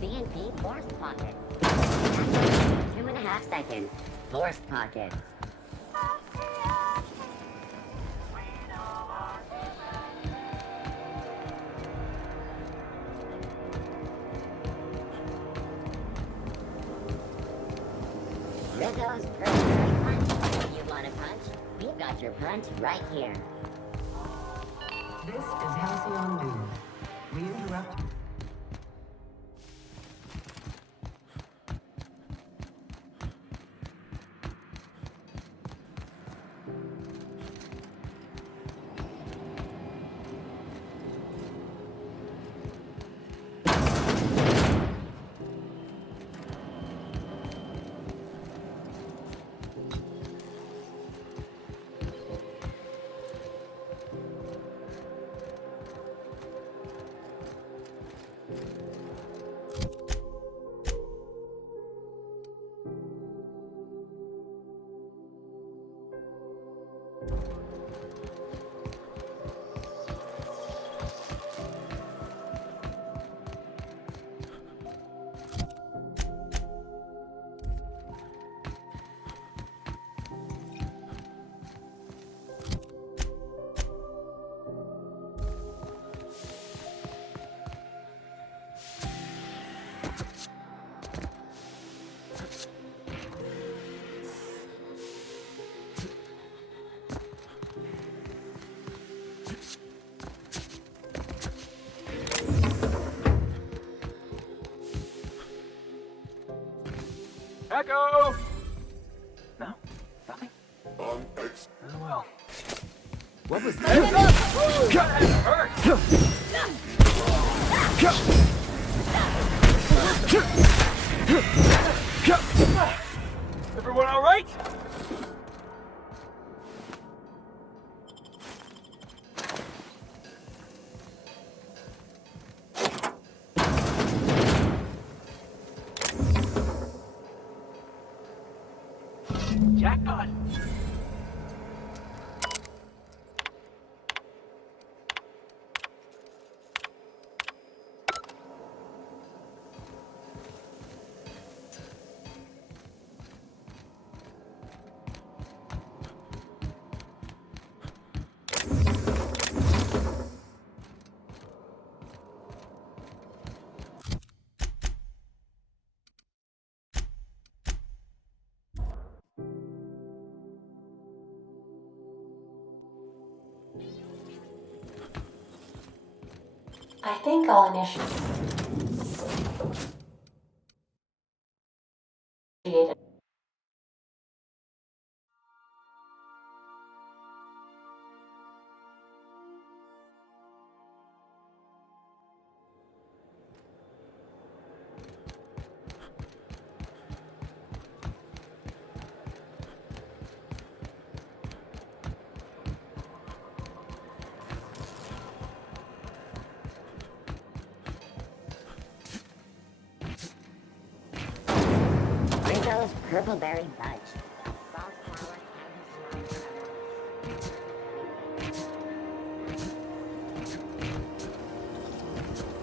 C&P force pockets. 2.5 seconds. Force pockets. Rizzo's Purgatory Punch. You want a punch? We've got your punch right here. This is Halcyon News. We interrupt. Echo! No, nothing. Oh well. What was that? Everyone all right? Jackpot! I think I'll initiate it. Rizzo's Purpleberry Budge.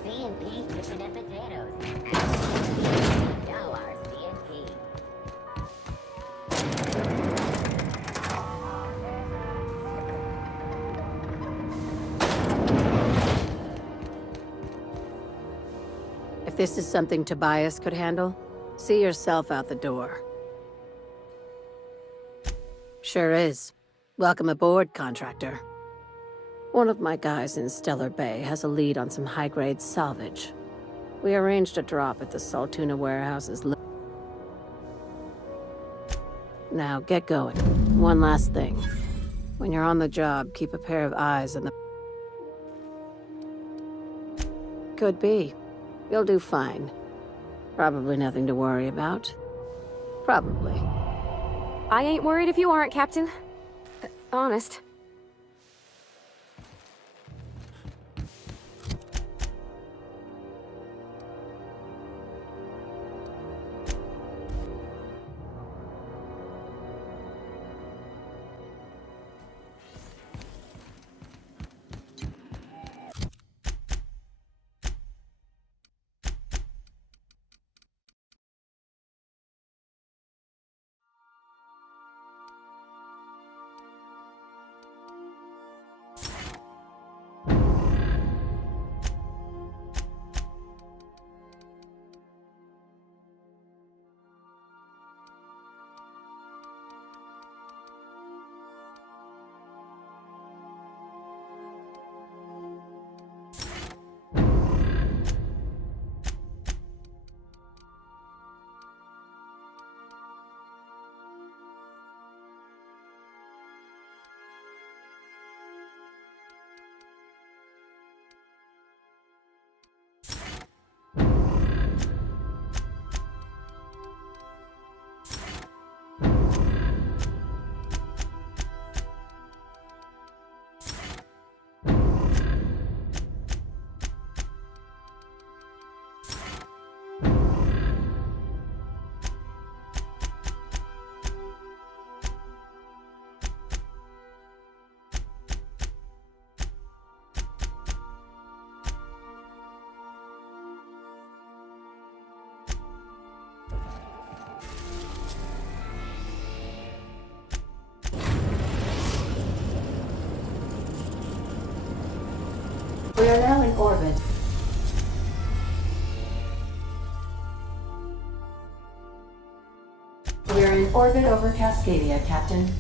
C&P chicken and potatoes. And know our C&P. If this is something Tobias could handle, see yourself out the door. Sure is. Welcome aboard, contractor. One of my guys in Stellar Bay has a lead on some high-grade salvage. We arranged a drop at the Saltuna warehouse's Now, get going. One last thing. When you're on the job, keep a pair of eyes on the... Could be. You'll do fine. Probably nothing to worry about. Probably. I ain't worried if you aren't, Captain. Honest. orbit over Cascadia, Captain.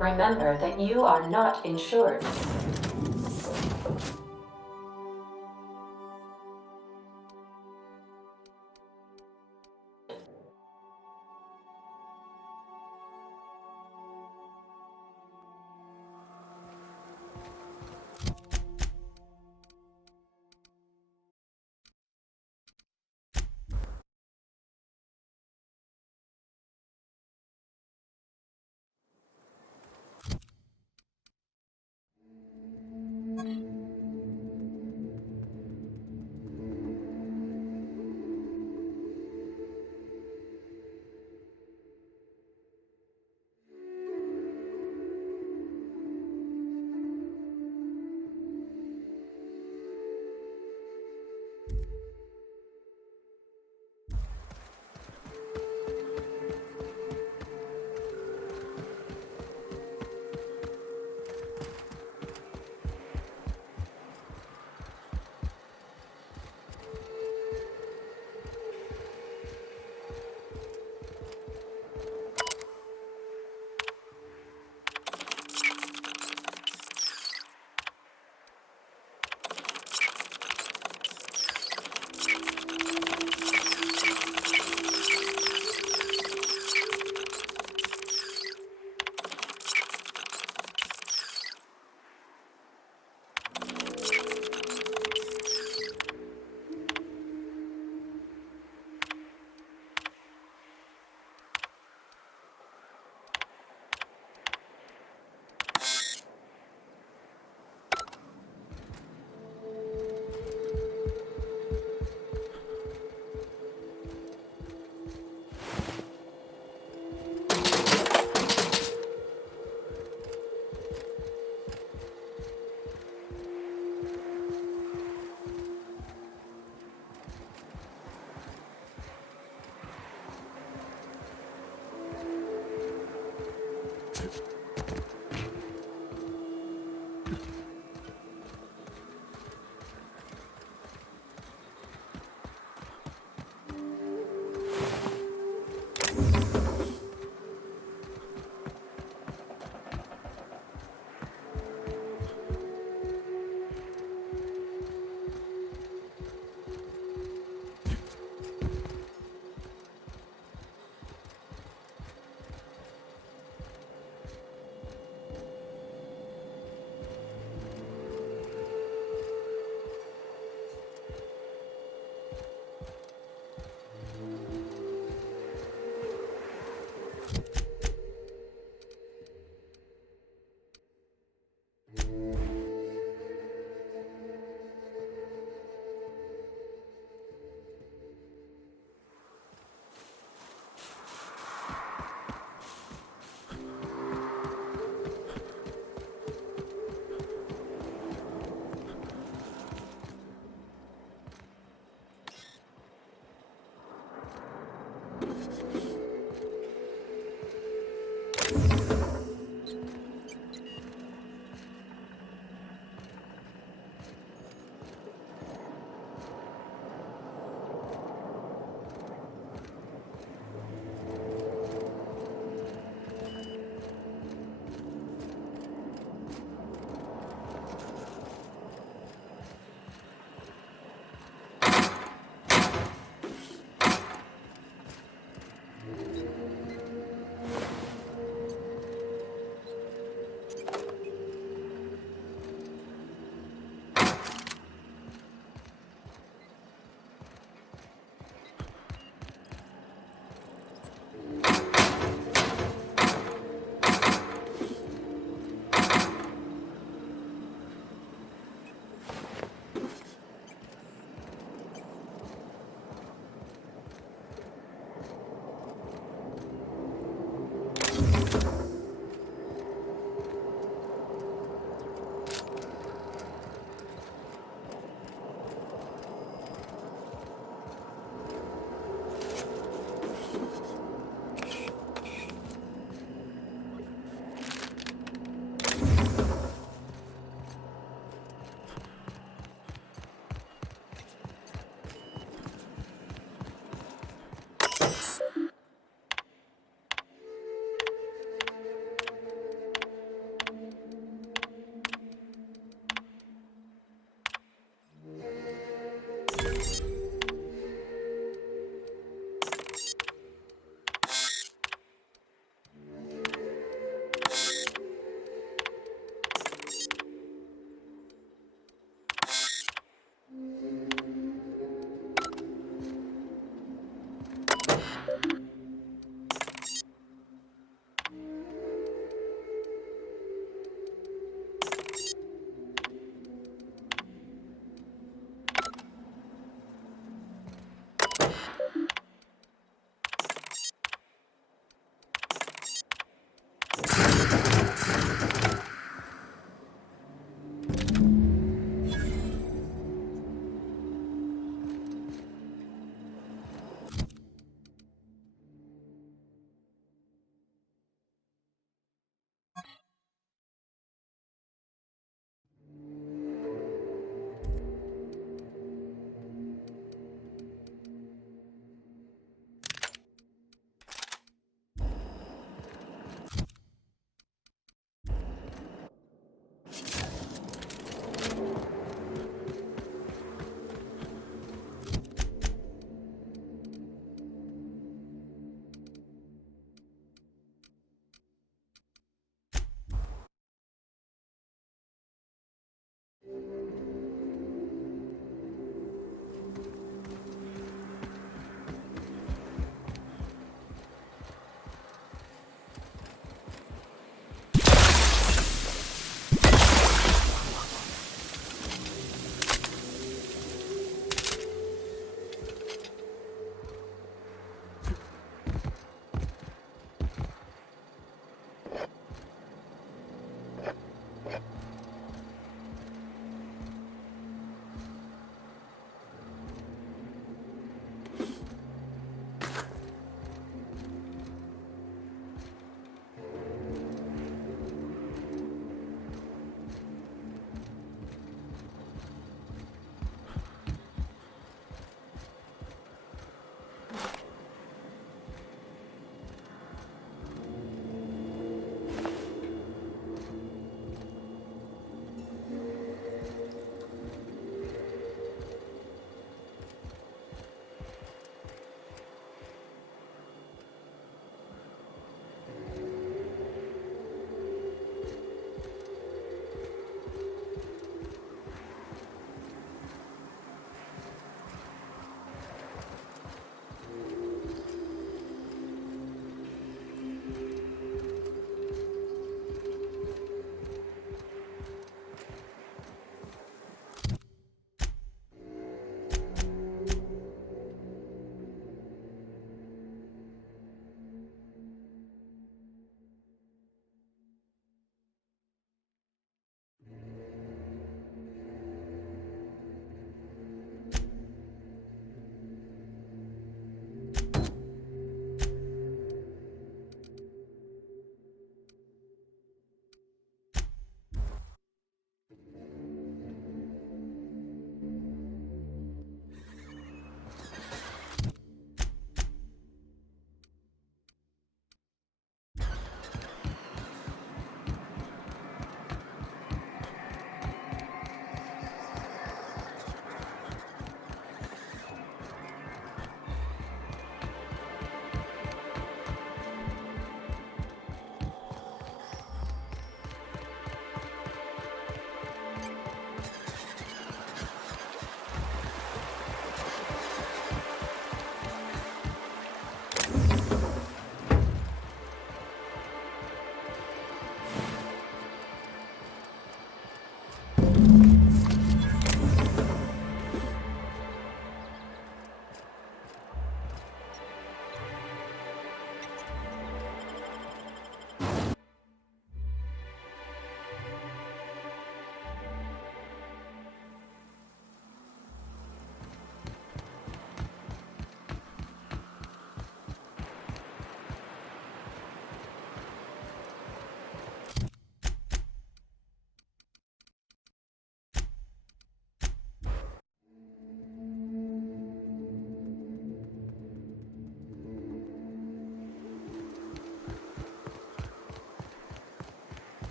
Remember that you are not insured.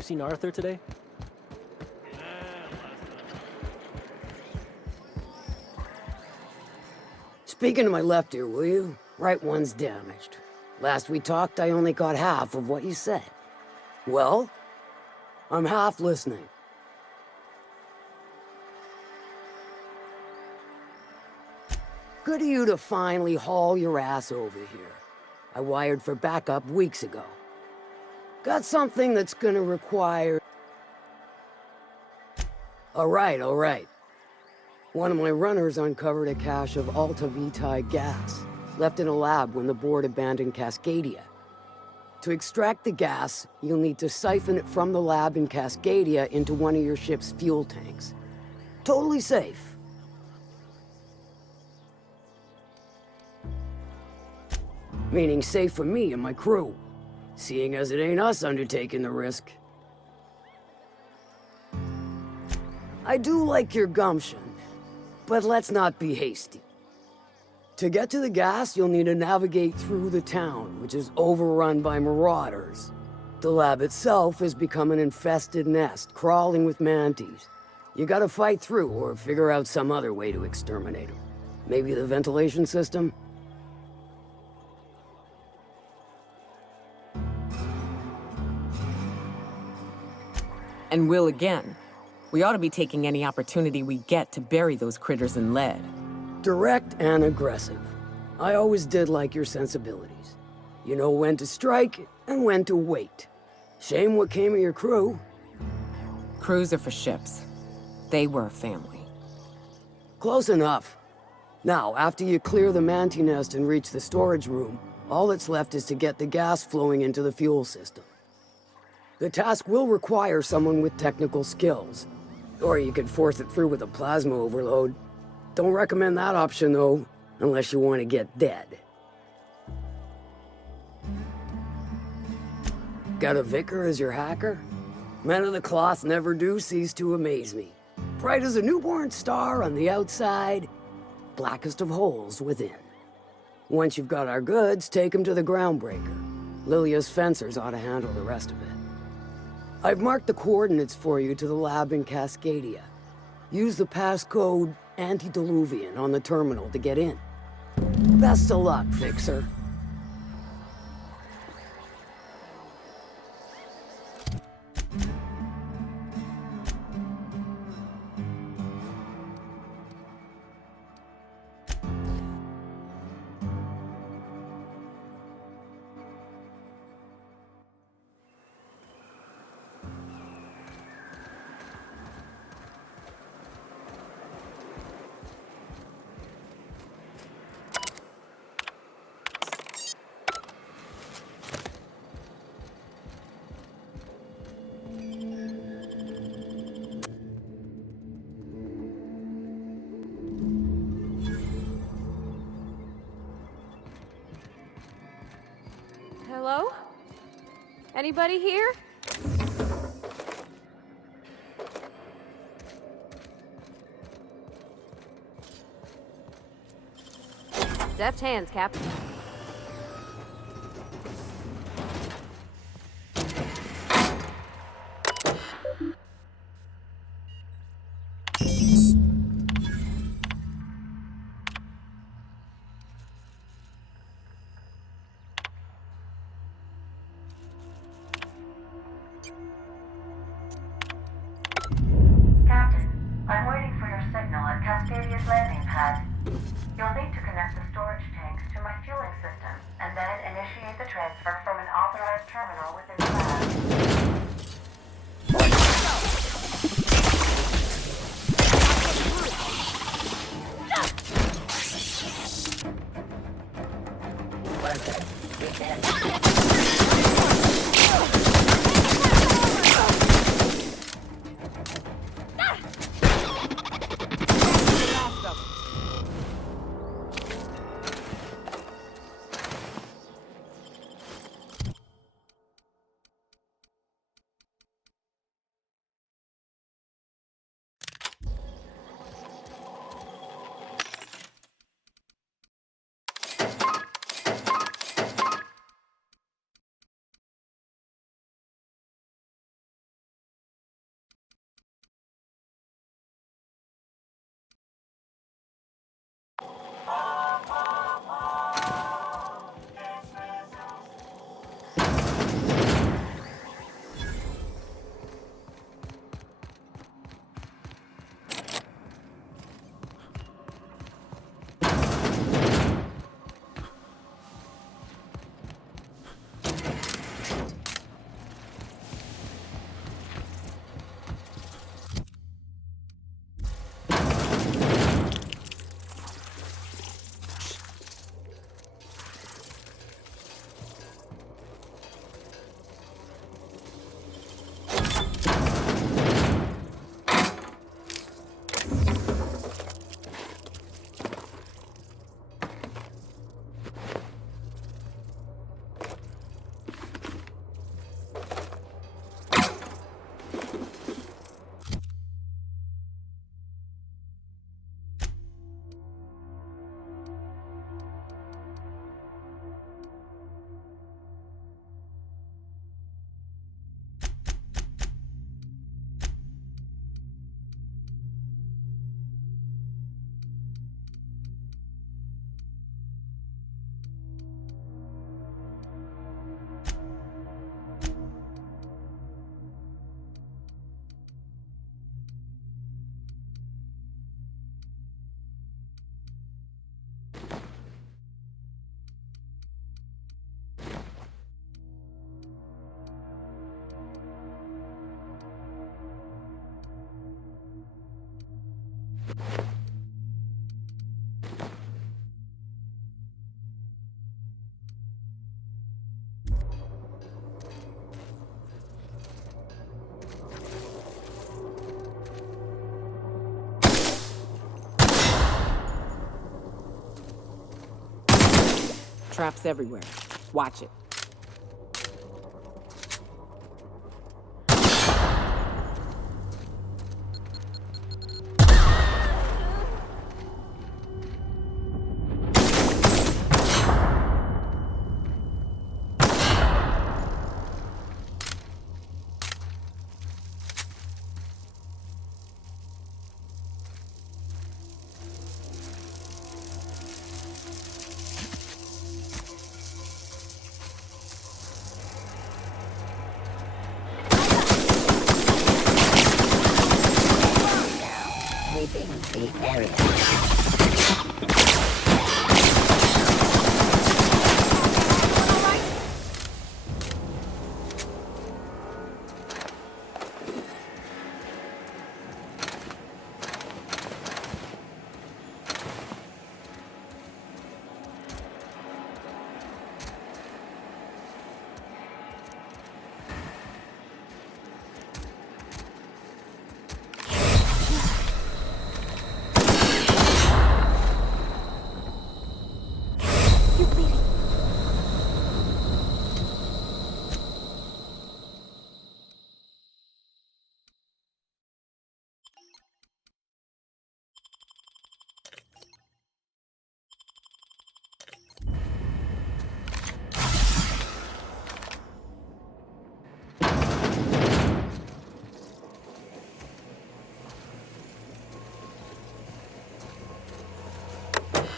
You seen Arthur today? Speaking to my left ear, will you? Right one's damaged. Last we talked, I only got half of what you said. Well, I'm half listening. Good of you to finally haul your ass over here. I wired for backup weeks ago. Got something that's gonna require... All right. One of my runners uncovered a cache of Alta Vitae gas, left in a lab when the board abandoned Cascadia. To extract the gas, you'll need to siphon it from the lab in Cascadia into one of your ship's fuel tanks. Totally safe. Meaning safe for me and my crew, seeing as it ain't us undertaking the risk. I do like your gumption, but let's not be hasty. To get to the gas, you'll need to navigate through the town, which is overrun by marauders. The lab itself has become an infested nest, crawling with mantis. You gotta fight through or figure out some other way to exterminate them. Maybe the ventilation system? And will again. We ought to be taking any opportunity we get to bury those critters in lead. Direct and aggressive. I always did like your sensibilities. You know when to strike and when to wait. Shame what came of your crew. Crews are for ships. They were a family. Close enough. Now, after you clear the manti nest and reach the storage room, all that's left is to get the gas flowing into the fuel system. The task will require someone with technical skills. Or you could force it through with a plasma overload. Don't recommend that option, though, unless you want to get dead. Got a vicar as your hacker? Men of the cloth never do cease to amaze me. Bright as a newborn star on the outside, blackest of holes within. Once you've got our goods, take them to the groundbreaker. Lilia's fencers ought to handle the rest of it. I've marked the coordinates for you to the lab in Cascadia. Use the passcode Antediluvian on the terminal to get in. Best of luck, Fixer. Hello? Anybody here? Deft hands, Captain. Captain, I'm waiting for your signal at Cascadia's landing pad. You'll need to connect the storage tanks to my fueling system, and then initiate the transfer from an authorized terminal within the Traps everywhere. Watch it. Sweeping the area. You're bleeding.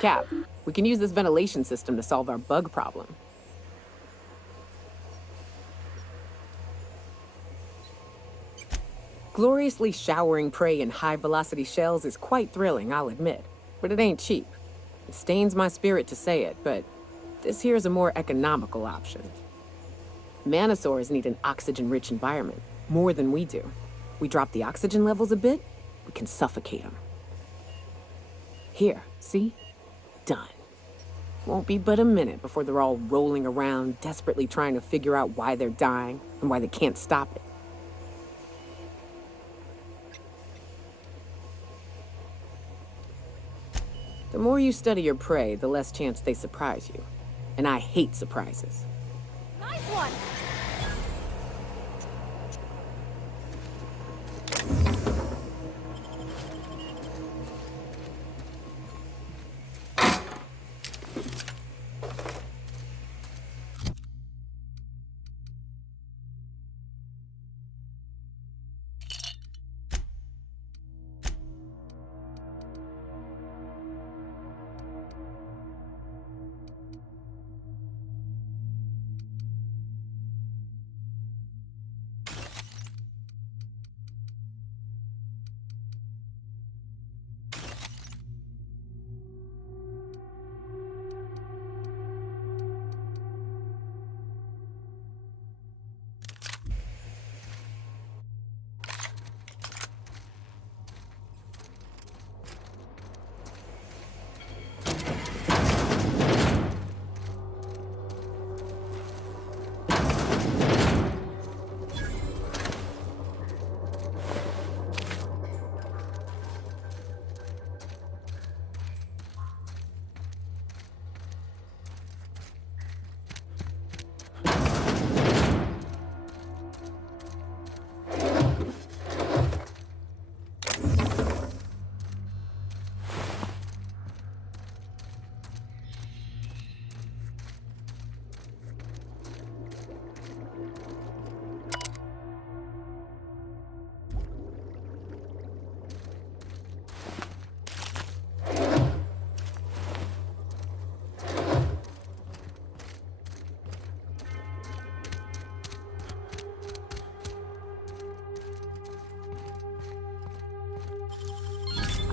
Cap, we can use this ventilation system to solve our bug problem. Gloriously showering prey in high-velocity shells is quite thrilling, I'll admit. But it ain't cheap. It stains my spirit to say it, but this here's a more economical option. Manosaurs need an oxygen-rich environment, more than we do. We drop the oxygen levels a bit, we can suffocate them. Here, see? Done. Won't be but a minute before they're all rolling around, desperately trying to figure out why they're dying and why they can't stop it. The more you study your prey, the less chance they surprise you. And I hate surprises. Nice one!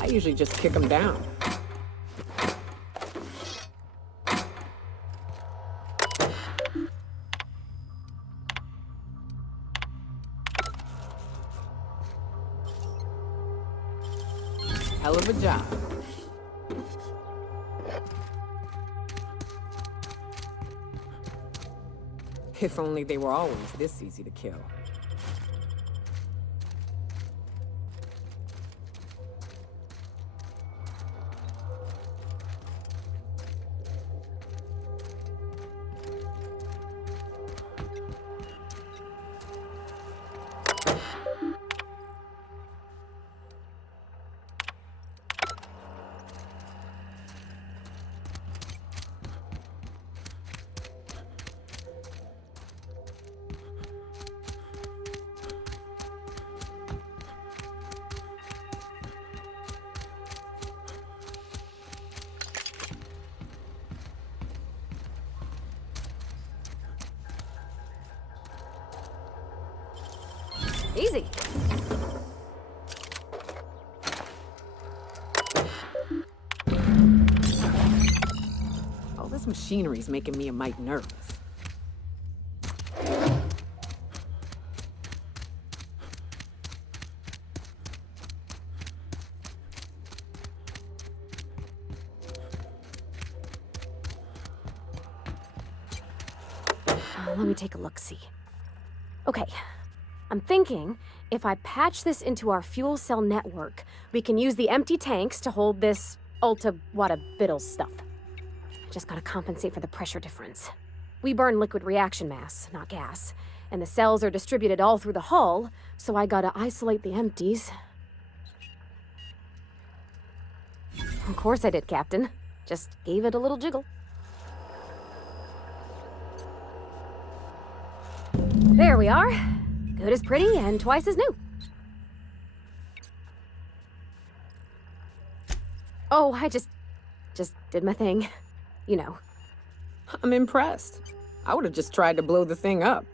I usually just kick them down. hell of a job. If only they were always this easy to kill. Easy. All this machinery's making me a mite nervous. Let me take a look-see. Okay. I'm thinking, if I patch this into our fuel cell network, we can use the empty tanks to hold this ulta-wada-biddle stuff. Just gotta compensate for the pressure difference. We burn liquid reaction mass, not gas, and the cells are distributed all through the hull, so I gotta isolate the empties. Of course I did, Captain. Just gave it a little jiggle. There we are. Good as pretty and twice as new. Oh, I just did my thing. You know. I'm impressed. I would have just tried to blow the thing up.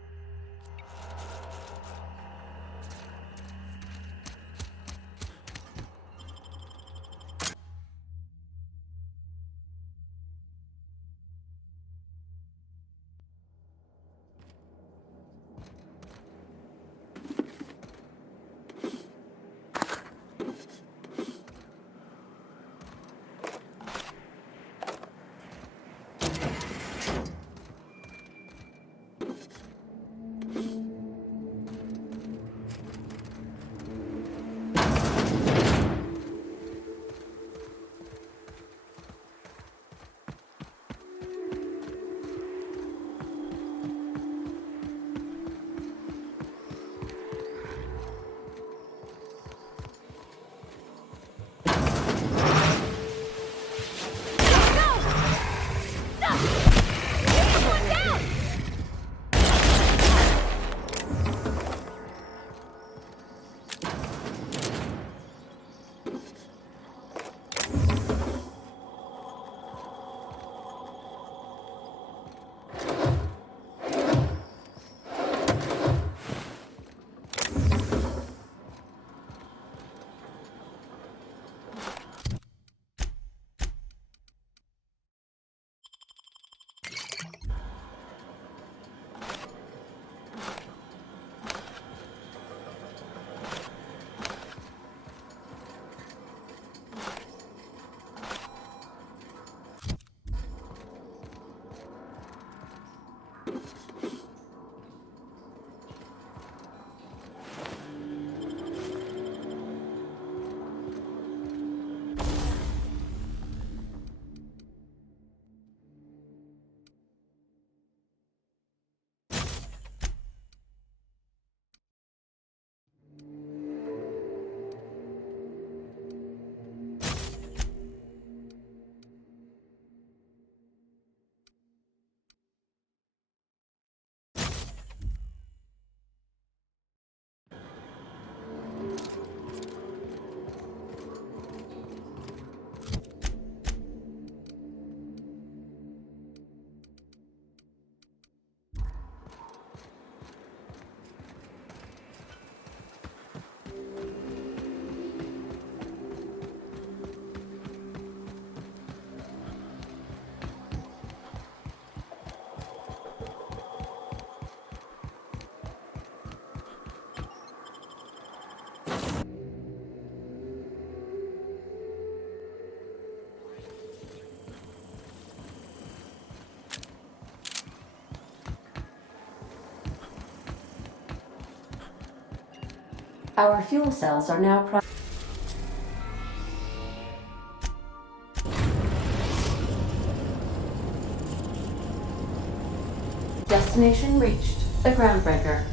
Our fuel cells are now Destination reached. The groundbreaker.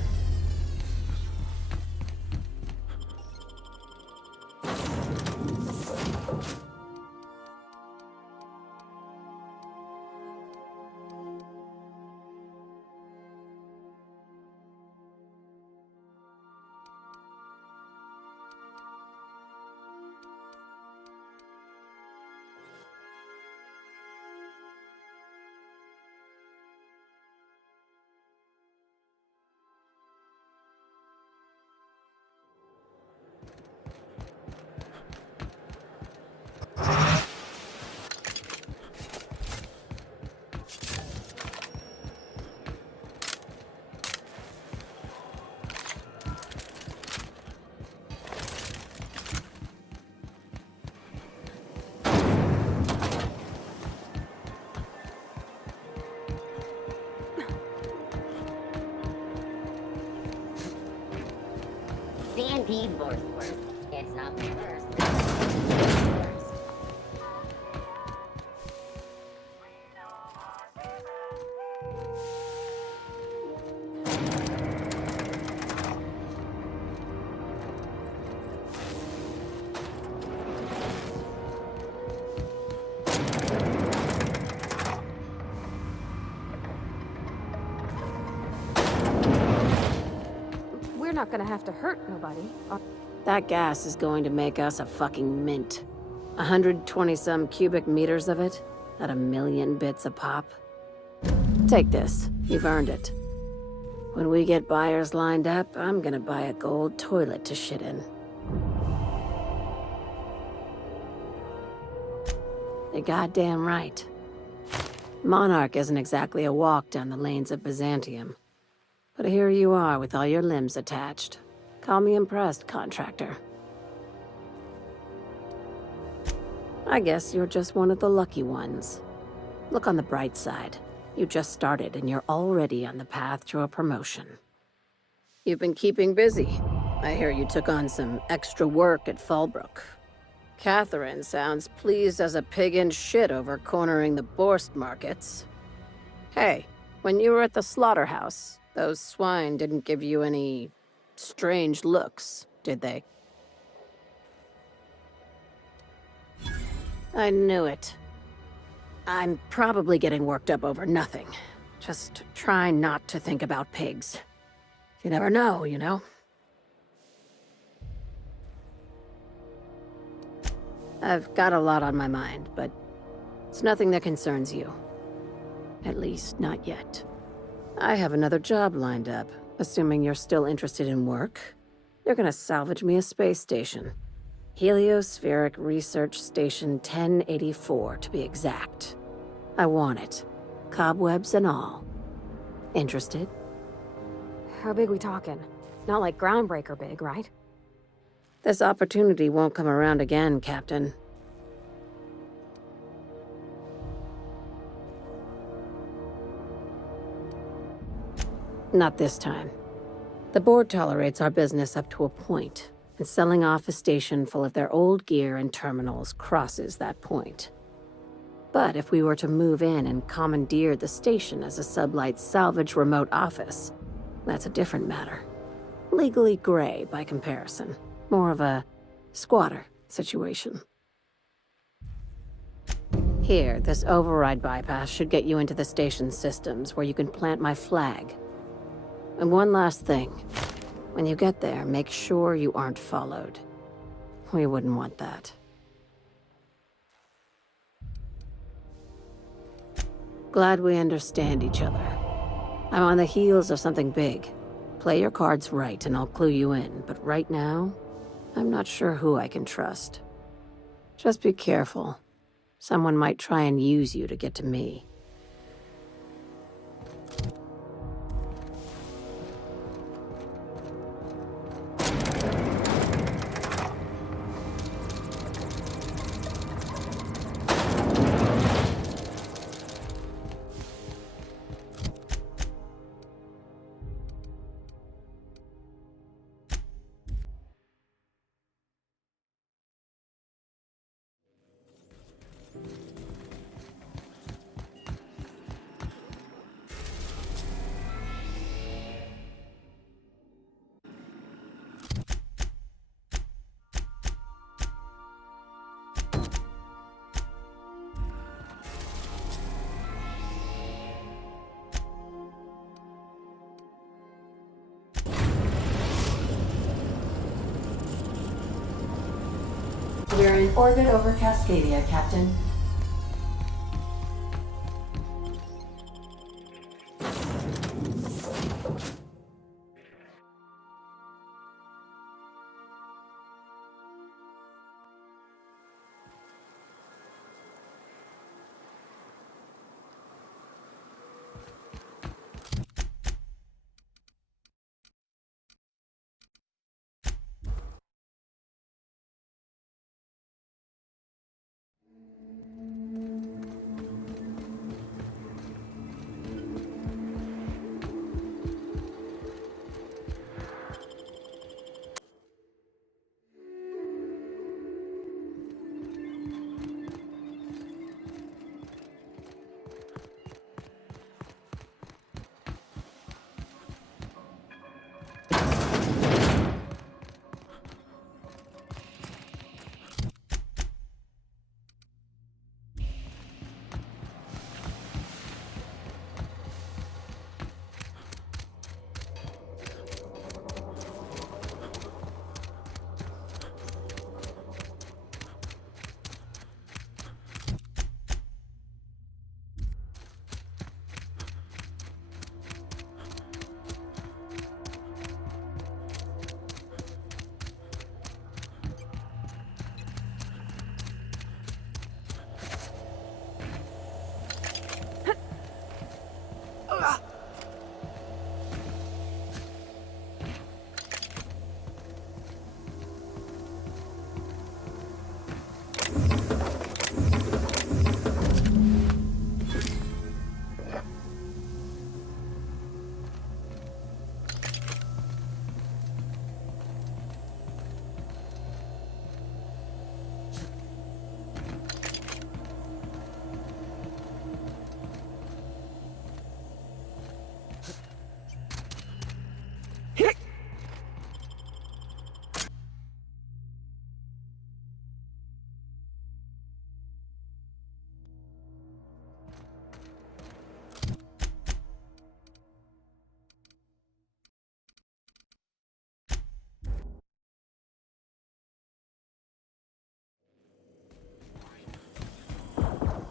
C&P worst. It's not the worst. We're not gonna have to hurt nobody. That gas is going to make us a fucking mint. 120-some cubic meters of it, at 1,000,000 bits a pop. Take this. You've earned it. When we get buyers lined up, I'm gonna buy a gold toilet to shit in. You're goddamn right. Monarch isn't exactly a walk down the lanes of Byzantium. But here you are with all your limbs attached. Call me impressed, contractor. I guess you're just one of the lucky ones. Look on the bright side. You just started and you're already on the path to a promotion. You've been keeping busy. I hear you took on some extra work at Fallbrook. Catherine sounds pleased as a pig in shit over cornering the Borst markets. Hey, when you were at the slaughterhouse, those swine didn't give you any strange looks, did they? I knew it. I'm probably getting worked up over nothing. Just try not to think about pigs. You never know, you know? I've got a lot on my mind, but it's nothing that concerns you. At least, not yet. I have another job lined up, assuming you're still interested in work. They're gonna salvage me a space station. Heliospheric Research Station 1084, to be exact. I want it. Cobwebs and all. Interested? How big we talking? Not like groundbreaker big, right? This opportunity won't come around again, Captain. Not this time. The board tolerates our business up to a point, and selling off a station full of their old gear and terminals crosses that point. But if we were to move in and commandeer the station as a sublight salvage remote office, that's a different matter. Legally gray by comparison. More of a squatter situation. Here, this override bypass should get you into the station's systems where you can plant my flag. And one last thing. When you get there, make sure you aren't followed. We wouldn't want that. Glad we understand each other. I'm on the heels of something big. Play your cards right and I'll clue you in, but right now, I'm not sure who I can trust. Just be careful. Someone might try and use you to get to me. orbit over Cascadia, Captain.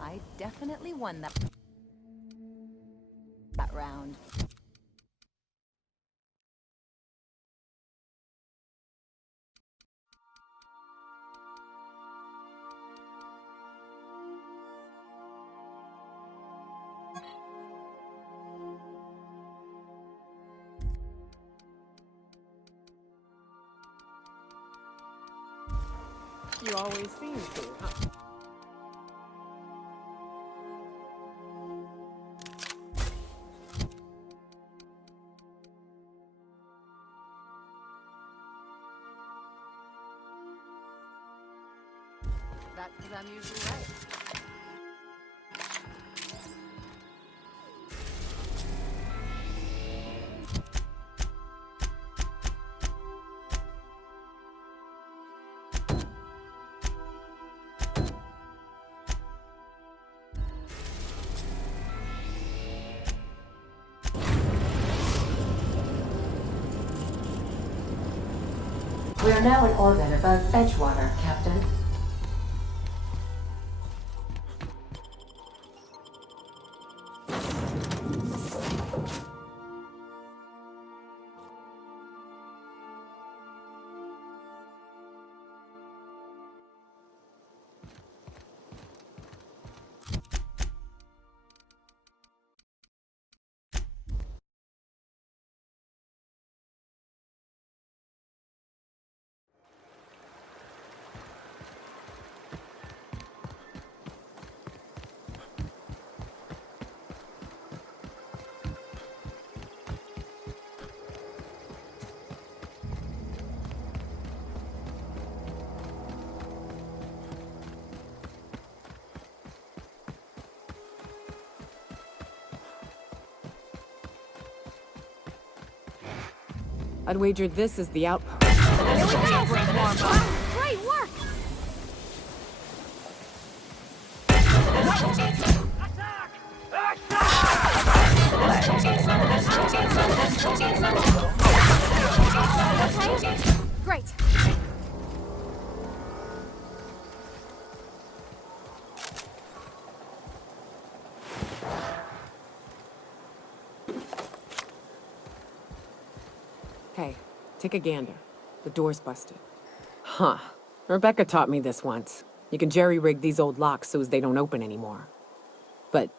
I definitely won that round. You always seem to, huh? That's because I'm usually right. We are now in orbit above Edgewater, Captain. I'd wager this is the outpost. Great work! Okay, great. Hey, take a gander. The door's busted. Huh. Rebecca taught me this once. You can jerry-rig these old locks so as they don't open anymore. But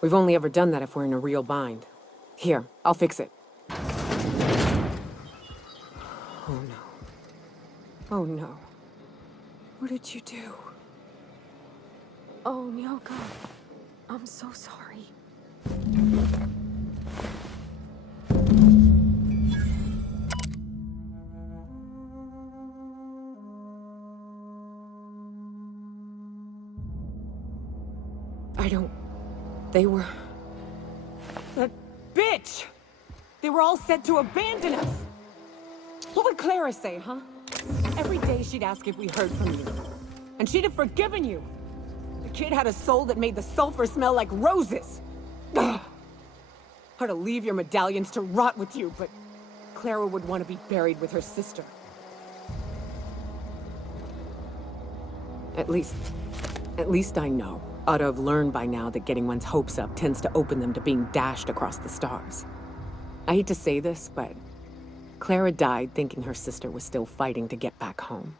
we've only ever done that if we're in a real bind. Here, I'll fix it. Oh no. Oh no. What did you do? Oh, Nyoko. I'm so sorry. They were... That bitch! They were all set to abandon us! What would Clara say, huh? Every day she'd ask if we heard from you. And she'd have forgiven you! The kid had a soul that made the sulfur smell like roses! Ugh. Or to leave your medallions to rot with you, but Clara would want to be buried with her sister. At least I know. Ought to have learned by now that getting one's hopes up tends to open them to being dashed across the stars. I hate to say this, but Clara died thinking her sister was still fighting to get back home.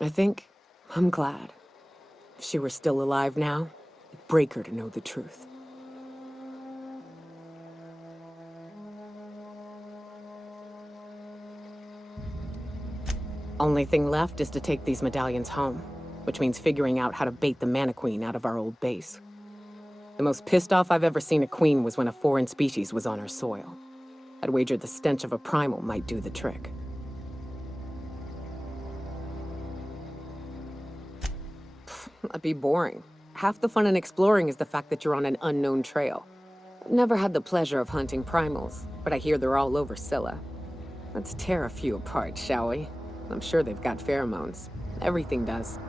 I think I'm glad. If she were still alive now, it'd break her to know the truth. Only thing left is to take these medallions home, which means figuring out how to bait the Mana Queen out of our old base. The most pissed off I've ever seen a queen was when a foreign species was on her soil. I'd wager the stench of a primal might do the trick. That'd be boring. Half the fun in exploring is the fact that you're on an unknown trail. I've never had the pleasure of hunting primals, but I hear they're all over Scylla. Let's tear a few apart, shall we? I'm sure they've got pheromones. Everything does.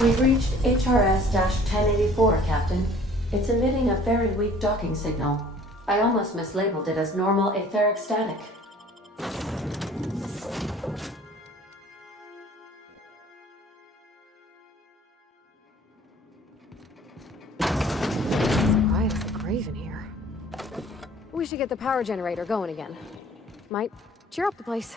We've reached HRS-1084, Captain. It's emitting a very weak docking signal. I almost mislabeled it as normal etheric static. It's quiet as the grave in here. We should get the power generator going again. Might cheer up the place.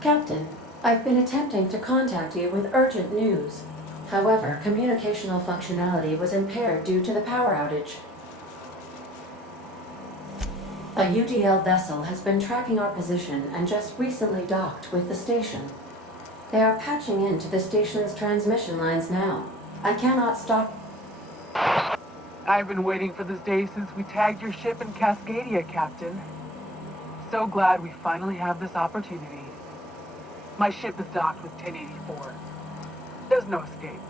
Captain, I've been attempting to contact you with urgent news. However, communicational functionality was impaired due to the power outage. A UDL vessel has been tracking our position and just recently docked with the station. They are patching into the station's transmission lines now. I cannot stop. I've been waiting for this day since we tagged your ship in Cascadia, Captain. So glad we finally have this opportunity. My ship is docked with 1084. There's no escape.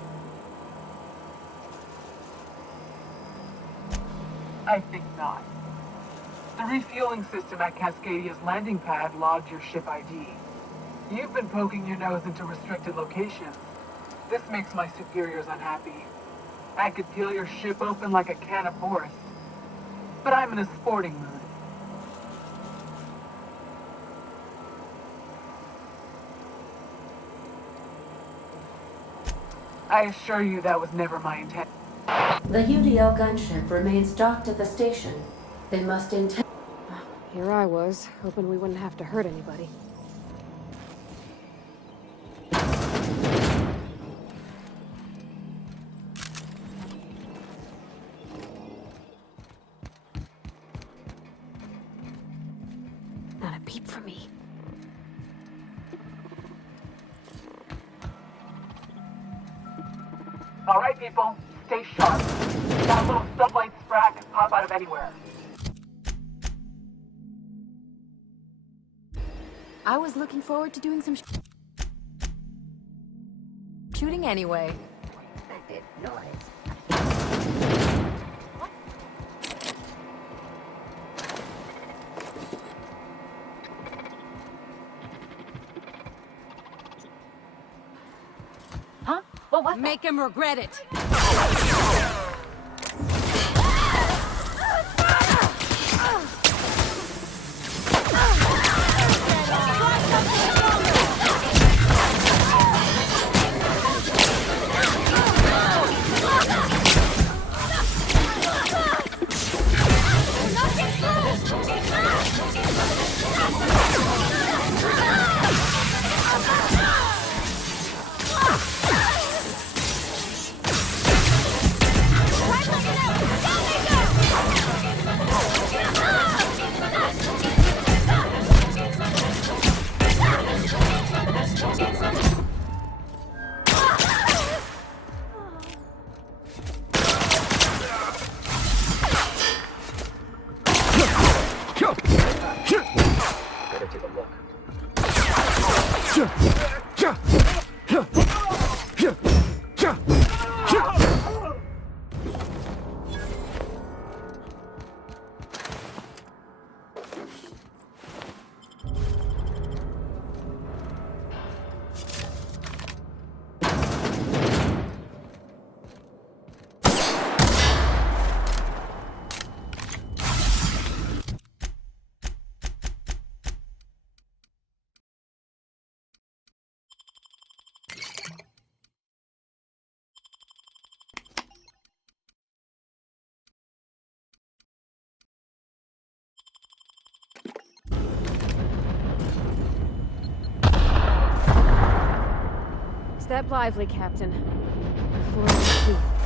I think not. The refueling system at Cascadia's landing pad logged your ship ID. You've been poking your nose into restricted locations. This makes my superiors unhappy. I could peel your ship open like a can of Boris. But I'm in a sporting mood. I assure you that was never my intent. The UDL gunship remains docked at the station. They must intend. Here I was, hoping we wouldn't have to hurt anybody. Not a peep from me. All right, people, stay sharp. That little sublight sprat can pop out of anywhere. I was looking forward to doing some shooting anyway. Expected noise. Huh? Well, what? Make him regret it. Step lively, Captain. Before I sleep.